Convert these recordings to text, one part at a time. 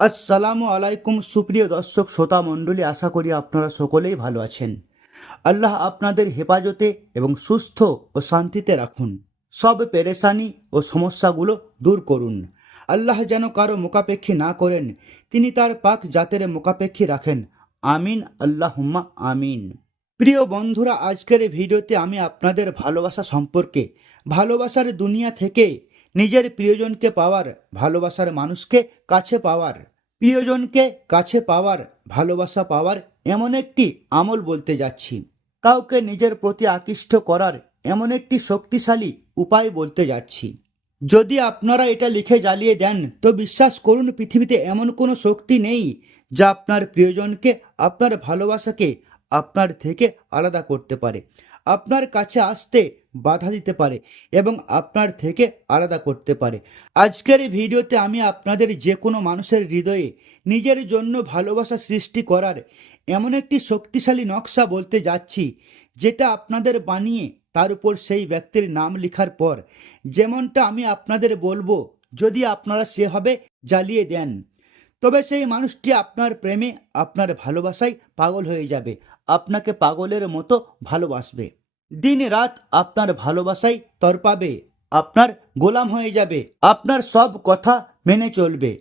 আসসালামু আলাইকুম সুপ্রিয় দর্শক শ্রোতা মণ্ডলী, আশা করি আপনারা সকলেই ভালো আছেন। আল্লাহ আপনাদের হেফাজতে এবং সুস্থ ও শান্তিতে রাখুন। সব পেরেশানি ও সমস্যাগুলো দূর করুন। আল্লাহ যেন কারো মোকাপেক্ষী না করেন, তিনি তার পাক জাতের মোকাপেক্ষী রাখেন। আমিন আল্লাহুম্মা আমিন। প্রিয় বন্ধুরা, আজকের এই ভিডিওতে আমি আপনাদের ভালোবাসা সম্পর্কে, ভালোবাসার দুনিয়া থেকে নিজের প্রিয়জনকে পাওয়ার, ভালোবাসার মানুষকে কাছে পাওয়ার, প্রিয়জনকে কাছে পাওয়ার, ভালোবাসা পাওয়ার এমন একটি আমল বলতে যাচ্ছি। কাউকে নিজের প্রতি আকৃষ্ট করার এমন একটি শক্তিশালী উপায় বলতে যাচ্ছি। যদি আপনারা এটা লিখে জ্বালিয়ে দেন তো বিশ্বাস করুন, পৃথিবীতে এমন কোনো শক্তি নেই যা আপনার প্রিয়জনকে, আপনার ভালোবাসাকে আপনার থেকে আলাদা করতে পারে, আপনার কাছে আসতে বাধা দিতে পারে এবং আপনার থেকে আলাদা করতে পারে। আজকের এই ভিডিওতে আমি আপনাদের যে কোনো মানুষের হৃদয়ে নিজের জন্য ভালোবাসা সৃষ্টি করার এমন একটি শক্তিশালী নকশা বলতে যাচ্ছি, যেটা আপনাদের বানিয়ে তার উপর সেই ব্যক্তির নাম লেখার পর যেমনটা আমি আপনাদের বলবো, যদি আপনারা সেভাবে জ্বালিয়ে দেন, তবে সেই মানুষটি আপনার প্রেমে, আপনার ভালোবাসায় পাগল হয়ে যাবে, আপনাকে পাগলের মতো ভালোবাসবে, দিন রাত আপনার ভালোবাসায় তড়পাবে, আপনার গোলাম হয়ে যাবে, আপনার সব কথা মেনে চলবে,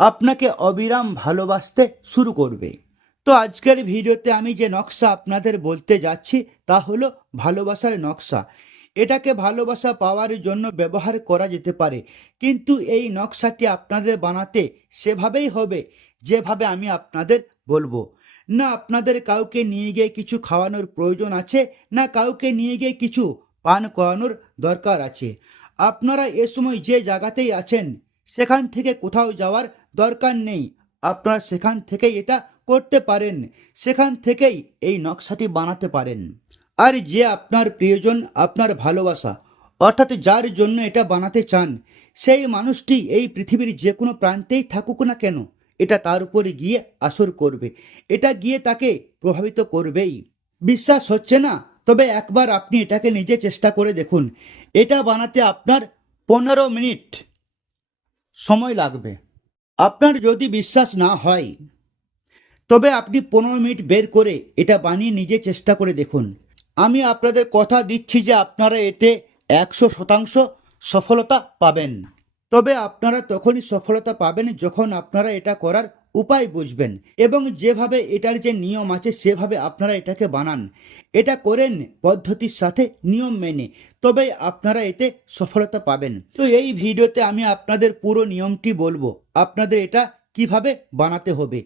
আপনাকে অবিরাম ভালোবাসতে শুরু করবে। তো আজকের ভিডিওতে আমি যে নকশা আপনাদের বলতে যাচ্ছি তা হলো ভালোবাসার নকশা। এটাকে ভালোবাসা পাওয়ার জন্য ব্যবহার করা যেতে পারে, কিন্তু এই নকশাটি আপনাদের বানাতে সেভাবেই হবে যেভাবে আমি আপনাদের বলবো। না আপনাদের কাউকে নিয়ে গিয়ে কিছু খাওয়ানোর প্রয়োজন আছে, না কাউকে নিয়ে গিয়ে কিছু পান করানোর দরকার আছে। আপনারা এ সময় যে জায়গাতেই আছেন সেখান থেকে কোথাও যাওয়ার দরকার নেই, আপনারা সেখান থেকেই এটা করতে পারেন, সেখান থেকেই এই নকশাটি বানাতে পারেন। আর যে আপনার প্রিয়জন, আপনার ভালোবাসা, অর্থাৎ যার জন্য এটা বানাতে চান, সেই মানুষটি এই পৃথিবীর যে কোনো প্রান্তেই থাকুক না কেন, এটা তার উপরে গিয়ে আসর করবে, এটা গিয়ে তাকে প্রভাবিত করবেই। বিশ্বাস হচ্ছে না? তবে একবার আপনি এটাকে নিজে চেষ্টা করে দেখুন। এটা বানাতে আপনার 15 মিনিট সময় লাগবে। আপনার যদি বিশ্বাস না হয় তবে আপনি 15 মিনিট বের করে এটা বানিয়ে নিজে চেষ্টা করে দেখুন। আমি আপনাদের কথা দিচ্ছি যে আপনারা এতে 100% সফলতা পাবেন। তবে আপনারা তখনই সফলতা পাবেন যখন আপনারা এটা করার উপায় বুঝবেন এবং যেভাবে এটার যে নিয়ম আছে সেভাবে আপনারা এটাকে বানান, এটা করেন পদ্ধতির সাথে, নিয়ম মেনে, তবে আপনারা এতে সফলতা পাবেন। তো এই ভিডিওতে আমি আপনাদের পুরো নিয়মটি বলবো, আপনাদের এটা কিভাবে বানাতে হবে,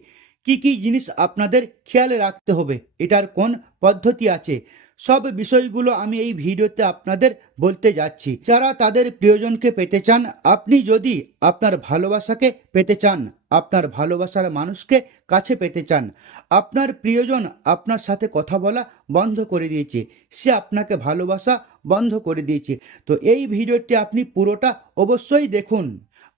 কি কি জিনিস আপনাদের খেয়ালে রাখতে হবে, এটার কোন পদ্ধতি আছে, সব বিষয়গুলো আমি এই ভিডিওতে আপনাদের বলতে যাচ্ছি। যারা তাদের প্রিয়জনকে পেতে চান, আপনি যদি আপনার ভালোবাসাকে পেতে চান, আপনার ভালোবাসার মানুষকে কাছে পেতে চান, আপনার প্রিয়জন আপনার সাথে কথা বলা বন্ধ করে দিয়েছে, সে আপনাকে ভালোবাসা বন্ধ করে দিয়েছে, তো এই ভিডিওটি আপনি পুরোটা অবশ্যই দেখুন।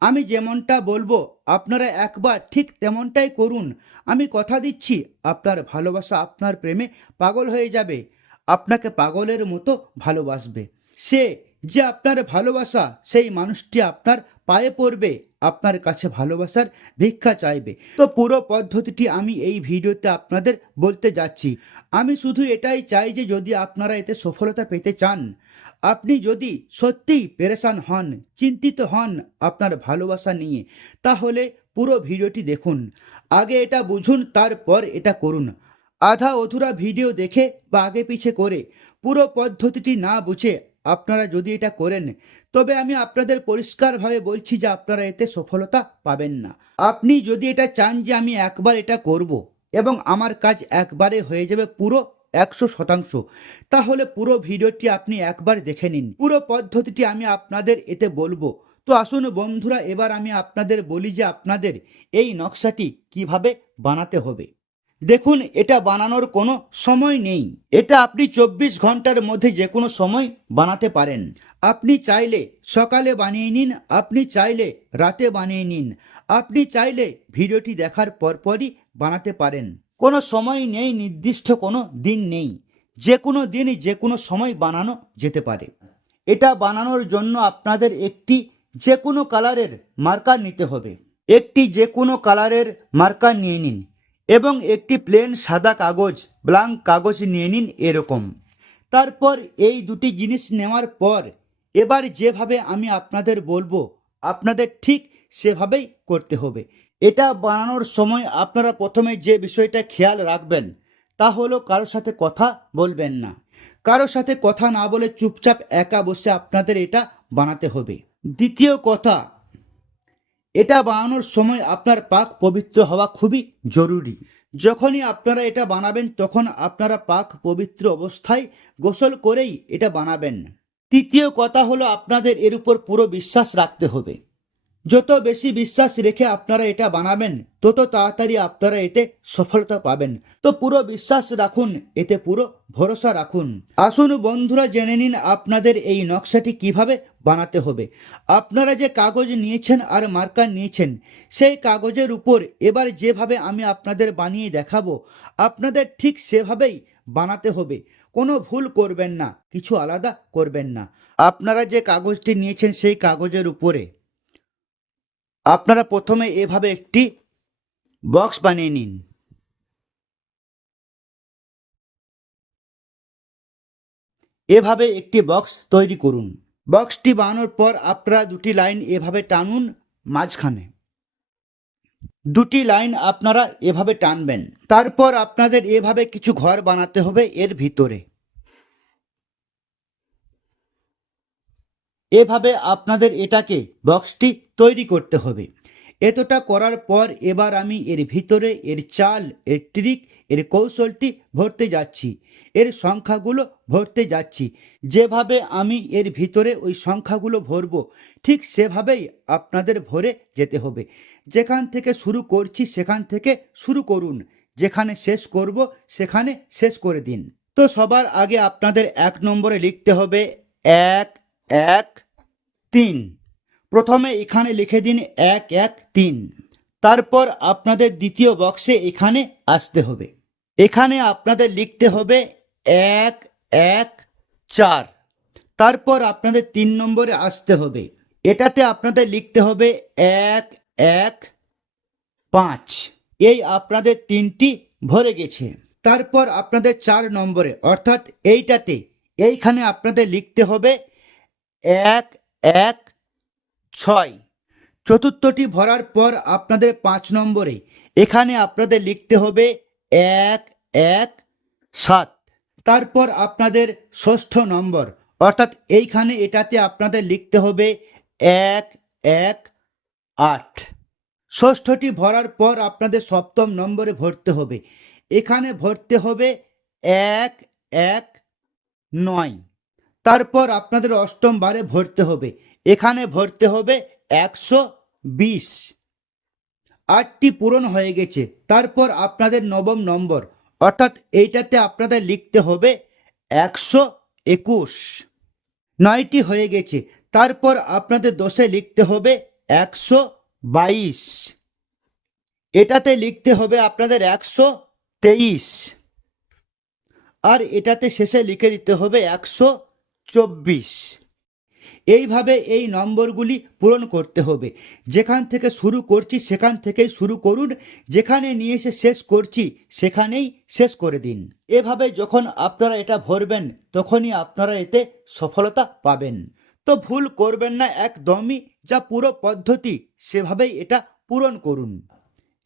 আমি যেমনটা বলবো আপনারা একবার ঠিক তেমনটাই করুন। আমি কথা দিচ্ছি আপনার ভালোবাসা আপনার প্রেমে পাগল হয়ে যাবে, আপনাকে পাগলের মতো ভালোবাসবে। সে যে আপনার ভালোবাসা, সেই মানুষটি আপনার পায়ে পড়বে, আপনার কাছে ভালোবাসার ভিক্ষা চাইবে। তো পুরো পদ্ধতিটি আমি এই ভিডিওতে আপনাদের বলতে যাচ্ছি। আমি শুধু এটাই চাই যে যদি আপনারা এতে সফলতা পেতে চান, আপনি যদি সত্যিই পেরেশান হন, চিন্তিত হন আপনার ভালোবাসা নিয়ে, তাহলে পুরো ভিডিওটি দেখুন, আগে এটা বুঝুন, তারপর এটা করুন। আধা অধুরা ভিডিও দেখে বা আগে পিছে করে পুরো পদ্ধতিটি না বুঝে আপনারা যদি এটা করেন, তবে আমি আপনাদের পরিষ্কারভাবে বলছি যে আপনারা এতে সফলতা পাবেন না। আপনি যদি এটা চান যে আমি একবার এটা করব এবং আমার কাজ একবারে হয়ে যাবে পুরো 100%, তাহলে পুরো ভিডিওটি আপনি একবার দেখে নিন, পুরো পদ্ধতিটি আমি আপনাদের এতে বলবো। তো আসুন বন্ধুরা, এবার আমি আপনাদের বলি যে আপনাদের এই নকশাটি কিভাবে বানাতে হবে। দেখুন, এটা বানানোর কোনো সময় নেই, এটা আপনি 24 ঘন্টার মধ্যে যে কোনো সময় বানাতে পারেন। আপনি চাইলে সকালে বানিয়ে নিন, আপনি চাইলে রাতে বানিয়ে নিন, আপনি চাইলে ভিডিওটি দেখার পরপরই বানাতে পারেন। কোনো সময় নেই, নির্দিষ্ট কোনো দিন নেই, যে কোনো দিন যে কোনো সময় বানানো যেতে পারে। এটা বানানোর জন্য আপনাদের একটি যে কোনো কালারের মার্কার নিতে হবে। একটি যে কোনো কালারের মার্কার নিয়ে নিন এবং একটি প্লেন সাদা কাগজ, ব্ল্যাঙ্ক কাগজ নিয়ে নিন এরকম। তারপর এই দুটি জিনিস নেওয়ার পর এবার যেভাবে আমি আপনাদের বলবো আপনাদের ঠিক সেভাবেই করতে হবে। এটা বানানোর সময় আপনারা প্রথমে যে বিষয়টা খেয়াল রাখবেন তা হলো কারোর সাথে কথা বলবেন না। কারোর সাথে কথা না বলে চুপচাপ একা বসে আপনাদের এটা বানাতে হবে। দ্বিতীয় কথা, এটা বানানোর সময় আপনার পাক পবিত্র হওয়া খুবই জরুরি। যখনই আপনারা এটা বানাবেন তখন আপনারা পাক পবিত্র অবস্থায় গোসল করেই এটা বানাবেন। তৃতীয় কথা হলো আপনাদের এর উপর পুরো বিশ্বাস রাখতে হবে। যত বেশি বিশ্বাস রেখে আপনারা এটা বানাবেন তত তাড়াতাড়ি আপনারা এতে সফলতা পাবেন। তো পুরো বিশ্বাস রাখুন, এতে পুরো ভরসা রাখুন। আসুন বন্ধুরা, জেনে নিন আপনাদের এই নকশাটি কিভাবে বানাতে হবে। আপনারা যে কাগজ নিয়েছেন আর মার্কার নিয়েছেন সেই কাগজের উপর এবার যেভাবে আমি আপনাদের বানিয়ে দেখাবো আপনাদের ঠিক সেভাবেই বানাতে হবে। কোনো ভুল করবেন না, কিছু আলাদা করবেন না। আপনারা যে কাগজটি নিয়েছেন সেই কাগজের উপরে আপনারা প্রথমে এভাবে একটি বক্স বানিয়ে নিন। এভাবে একটি বক্স তৈরি করুন। বক্সটি বানানোর পর আপনারা দুটি লাইন এভাবে টানুন মাঝখানে। দুটি লাইন আপনারা এভাবে টানবেন। তারপর আপনাদের এভাবে কিছু ঘর বানাতে হবে এর ভিতরে। এভাবে আপনাদের এটাকে বক্সটি তৈরি করতে হবে। এতটা করার পর এবার আমি এর ভিতরে এর চাল, এর ট্রিক, এর কৌশলটি ভরতে যাচ্ছি, এর সংখ্যাগুলো ভরতে যাচ্ছি। যেভাবে আমি এর ভিতরে ওই সংখ্যাগুলো ভরবো ঠিক সেভাবেই আপনাদের ভরে যেতে হবে। যেখান থেকে শুরু করছি সেখান থেকে শুরু করুন, যেখানে শেষ করব সেখানে শেষ করে দিন। তো সবার আগে আপনাদের 1 নম্বরে লিখতে হবে 1 1 3। প্রথমে এখানে লিখে দিন 1 1 3। তারপর আপনাদের দ্বিতীয় বক্সে এখানে আসতে হবে। এখানে আপনাদের লিখতে হবে 1 1 4। তারপর আপনাদের 3 নম্বরে আসতে হবে। এটাতে আপনাদের লিখতে হবে 1 1 5। এই আপনাদের 3টি ভরে গেছে। তারপর আপনাদের 4 নম্বরে অর্থাৎ এইখানে আপনাদের লিখতে হবে 1 1 6। চতুর্থটি ভরার পর আপনাদের 5 নম্বরে এখানে আপনাদের লিখতে হবে 1 1 7। তারপর আপনাদের ষষ্ঠ নম্বর অর্থাৎ এটাতে আপনাদের লিখতে হবে 1 1 8। ষষ্ঠটি ভরার পর আপনাদের সপ্তম নম্বরে ভরতে হবে। এখানে ভরতে হবে 1 1 9। তারপর আপনাদের অষ্টম বারে ভরতে হবে। এখানে ভরতে হবে 120। 8টি পূরণ হয়ে গেছে। তারপর আপনাদের নবম নম্বর অর্থাৎ এইটাতে আপনাদের লিখতে হবে 121। 9টি হয়ে গেছে। তারপর আপনাদের 10-এ লিখতে হবে 122। এটাতে লিখতে হবে আপনাদের 123। আর এটাতে শেষে লিখে দিতে হবে 124। এইভাবে এই নম্বরগুলি পূরণ করতে হবে। যেখান থেকে শুরু করছি সেখান থেকেই শুরু করুন, যেখানে নিয়ে এসে শেষ করছি সেখানেই শেষ করে দিন। এভাবে যখন আপনারা এটা ভরবেন তখনই আপনারা এতে সফলতা পাবেন। তো ভুল করবেন না একদমই, যা পুরো পদ্ধতি সেভাবেই এটা পূরণ করুন।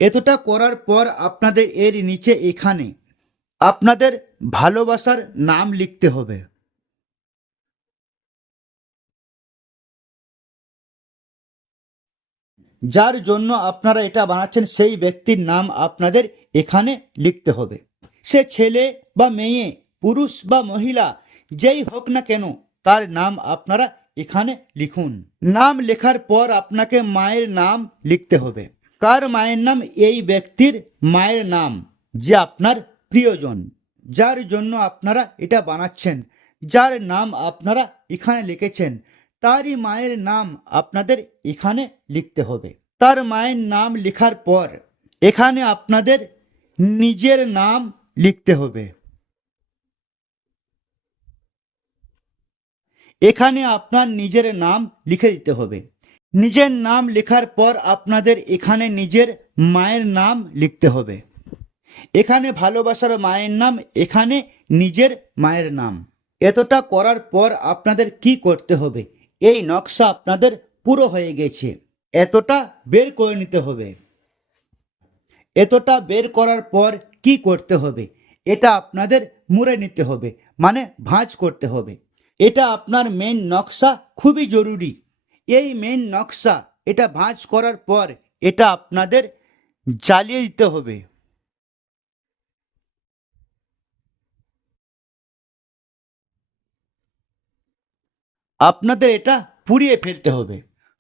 এতটা করার পর আপনাদের এর নিচে এখানে আপনাদের ভালোবাসার নাম লিখতে হবে। যার জন্য আপনারা এটা বানাচ্ছেন সেই ব্যক্তির নাম আপনাদের এখানে লিখতে হবে। সে ছেলে বা মেয়ে, পুরুষ বা মহিলা, যেই হোক না কেন তার নাম আপনারা এখানে লিখুন। নাম লেখার পর আপনাকে মায়ের নাম লিখতে হবে। কার মায়ের নাম? এই ব্যক্তির মায়ের নাম, যে আপনার প্রিয়জন, যার জন্য আপনারা এটা বানাচ্ছেন, যার নাম আপনারা এখানে লিখেছেন তারই মায়ের নাম আপনাদের এখানে লিখতে হবে। তার মায়ের নাম লেখার পর এখানে আপনাদের নিজের নাম লিখতে হবে। এখানে আপনার নিজের নাম লিখে দিতে হবে। নিজের নাম লেখার পর আপনাদের এখানে নিজের মায়ের নাম লিখতে হবে। এখানে ভালোবাসার মায়ের নাম, এখানে নিজের মায়ের নাম। এতটা করার পর আপনাদের কি করতে হবে? এই নকশা আপনাদের পুরো হয়ে গেছে, এতটা বের করে নিতে হবে। এতটা বের করার পর কি করতে হবে? এটা আপনাদের মুড়ে নিতে হবে, মানে ভাঁজ করতে হবে। এটা আপনার মেন নকশা, খুবই জরুরি। এই মেন নকশা, এটা ভাঁজ করার পর এটা আপনাদের জ্বালিয়ে দিতে হবে। আপনাদের এটা পুড়িয়ে ফেলতে হবে।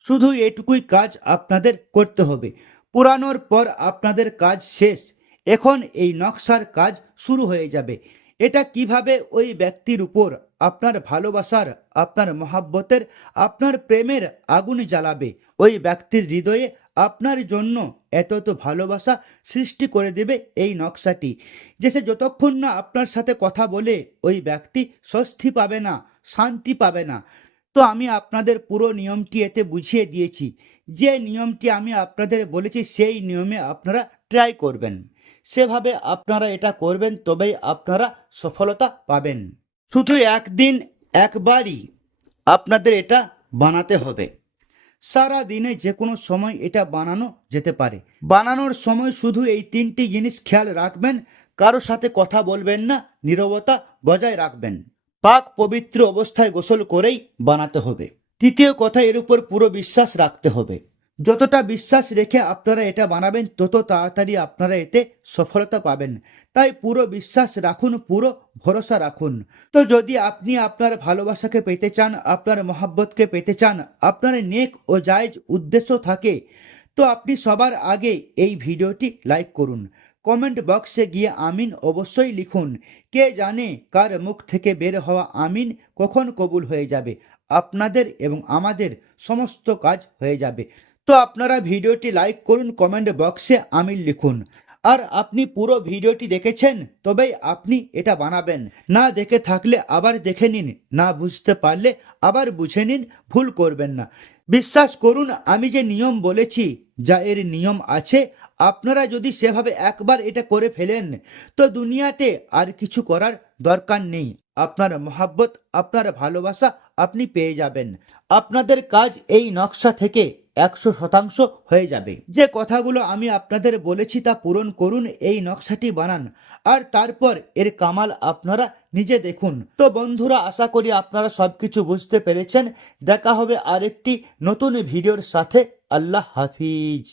শুধু এটুকুই কাজ আপনাদের করতে হবে। পুরানোর পর আপনাদের কাজ শেষ। এখন এই নকশার কাজ শুরু হয়ে যাবে। এটা কিভাবে ওই ব্যক্তির উপর আপনার ভালোবাসার, আপনার মহাব্বতের, আপনার প্রেমের আগুন জ্বালাবে। ওই ব্যক্তির হৃদয়ে আপনার জন্য এত ভালোবাসা সৃষ্টি করে দেবে এই নকশাটি, যে সে যতক্ষণ না আপনার সাথে কথা বলে ওই ব্যক্তি স্বস্তি পাবে না, শান্তি পাবে না। তো আমি আপনাদের পুরো নিয়মটি এতে বুঝিয়ে দিয়েছি। যে নিয়মটি আমি আপনাদের বলেছি সেই নিয়মে আপনারা ট্রাই করবেন। সেভাবে আপনারা এটা করবেন, তবেই আপনারা সফলতা পাবেন। শুধু একদিন একবারই আপনাদের এটা বানাতে হবে। সারা দিনে যে কোনো সময় এটা বানানো যেতে পারে। বানানোর সময় শুধু এই তিনটি জিনিস খেয়াল রাখবেন। কারোর সাথে কথা বলবেন না, নীরবতা বজায় রাখবেন। পাক পবিত্র অবস্থায় গোসল করেই বানাতে হবে। তৃতীয় কথা, এর উপর পুরো বিশ্বাস রাখতে হবে। যতটা বিশ্বাস রেখে আপনারা এটা বানাবেন, তত তাড়াতাড়ি আপনারা এতে সফলতা পাবেন। তাই পুরো বিশ্বাস রাখুন, পুরো ভরসা রাখুন। তো যদি আপনি আপনার ভালোবাসাকে পেতে চান, আপনার মহাব্বতকে পেতে চান, আপনার নেক ও জায়েজ উদ্দেশ্য থাকে, তো আপনি সবার আগে এই ভিডিওটি লাইক করুন। কমেন্ট বক্সে গিয়ে আমিন অবশ্যই লিখুন। কে জানে কার মুখ থেকে বের হওয়া আমিন কখন কবুল হয়ে যাবে। আপনাদের এবং আমাদের সমস্ত কাজ হয়ে যাবে। তো আপনারা ভিডিওটি লাইক করুন, কমেন্ট বক্সে আমিন লিখুন। আর আপনি পুরো ভিডিওটি দেখেছেন, তবেই আপনি এটা বানাবেন। না দেখে থাকলে আবার দেখে নিন, না বুঝতে পারলে আবার বুঝে নিন, ভুল করবেন না। বিশ্বাস করুন, আমি যে নিয়ম বলেছি, যা এর নিয়ম আছে, আপনারা যদি সেভাবে একবার এটা করে ফেলেন, তো দুনিয়াতে আর কিছু করার দরকার নেই। আপনার মহাব্বত, আপনার ভালোবাসা আপনি পেয়ে যাবেন। আপনাদের কাজ এই নকশা থেকে 100% হয়ে যাবে। যে কথাগুলো আমি আপনাদের বলেছি তা পূরণ করুন, এই নকশাটি বানান, আর তারপর এর কামাল আপনারা নিজে দেখুন। তো বন্ধুরা, আশা করি আপনারা সবকিছু বুঝতে পেরেছেন। দেখা হবে আরেকটি নতুন ভিডিওর সাথে। আল্লাহ হাফিজ।